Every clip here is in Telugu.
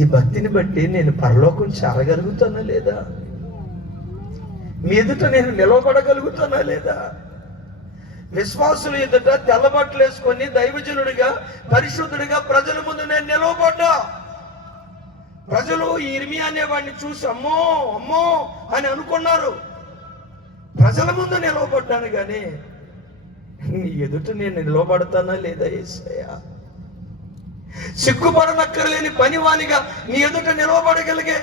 ఈ భక్తిని బట్టి నేను పరలోకం చేరగలుగుతానా లేదా? మీ ఎదుట నేను నిలవబడగలుగుతానా లేదా? విశ్వాసుల ఎదుట తెల్లబట్టలు వేసుకొని దైవజనుడిగా, పరిశుద్ధుడిగా ప్రజల ముందు నేను నిలవబడ్డా. ప్రజలు ఈ ఇర్మియా అనేవాడిని చూసి అమ్మో అమ్మో అని అనుకున్నారు. ప్రజల ముందు నిలవబడ్డాను కానీ నీ ఎదుట నేను నిలవబడతానా లేదా యేసయ్యా? సిగ్గుపడనక్కర్లేని పనివానిగా నీ ఎదుట నిలవబడగలిగే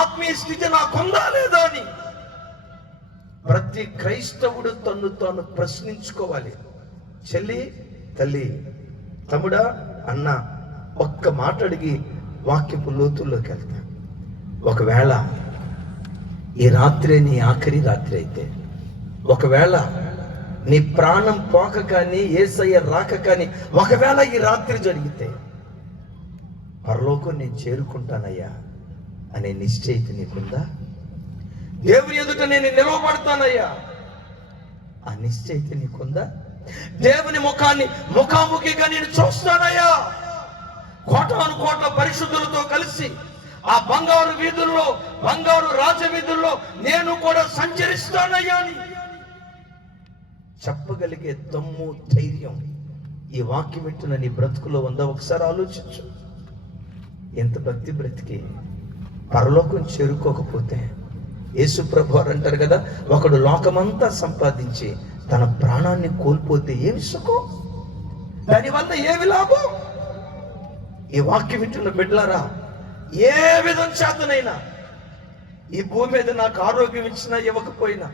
ఆత్మీయ స్థితి నాకుందా లేదా అని ప్రతి క్రైస్తవుడు తను తాను ప్రశ్నించుకోవాలి. చెల్లి, తల్లి, తమ్ముడా, అన్న, ఒక్క మాట అడిగి వాక్యపు లోతుల్లోకి వెళ్తా. ఒకవేళ ఈ రాత్రే నీ ఆఖరి రాత్రి అయితే, ఒకవేళ నీ ప్రాణం పోక కానీ యేసయ్య రాక కానీ ఒకవేళ ఈ రాత్రి జరిగితే పరలోకం నేను చేరుకుంటానయ్యా అనే నిశ్చయిత నీకుందా? దేవుని ఎదుట నేను నిలవబడతానయ్యా ఆ నిశ్చయిత నీకుందా? దేవుని ముఖాన్ని ముఖాముఖిగా నేను చూస్తానయ్యా, కోటాను కోట్ల పరిశుద్ధులతో కలిసి ఆ బంగారు వీధుల్లో, బంగారు రాజవీధుల్లో నేను కూడా సంచరిస్తానయ్యా అని చెప్పగలిగే దమ్ము, ధైర్యం ఈ వాక్యం వింటున్న నీ బ్రతుకులో ఉందా? ఒకసారి ఆలోచించు. ఎంత భక్తి బ్రతికి పరలోకం చేరుకోకపోతే, యేసు ప్రభు అంటారు కదా, ఒకడు లోకమంతా సంపాదించి తన ప్రాణాన్ని కోల్పోతే ఏమి సుఖం? దానివల్ల ఏమి లాభం? ఈ వాక్యం వింటున్న బిడ్డలారా, ఏ విధం చేతనైనా ఈ భూమి మీద నాకు ఆరోగ్యం ఇచ్చినా ఇవ్వకపోయినా,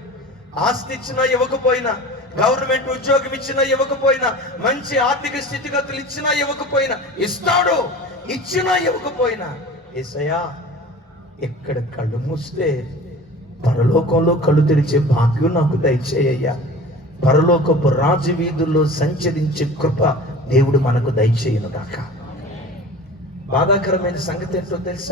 ఆస్తి ఇచ్చినా ఇవ్వకపోయినా, గవర్నమెంట్ ఉద్యోగం ఇచ్చినా ఇవ్వకపోయినా, మంచి ఆర్థిక స్థితిగతులు ఇచ్చినా ఇవ్వకపోయినా, ఇస్తాడు. ఇచ్చినా ఇవ్వకపోయినా యేసయ్యా ఎక్కడ కళ్ళు మూస్తే పరలోకంలో కళ్ళు తెరిచే భాగ్యం నాకు దయచేయ్యా. పరలోకపు రాజు వీధుల్లో సంచరించే కృప దేవుడు మనకు దయచేయును గాక. బాధాకరమైన సంగతి ఏంటో తెలుసా?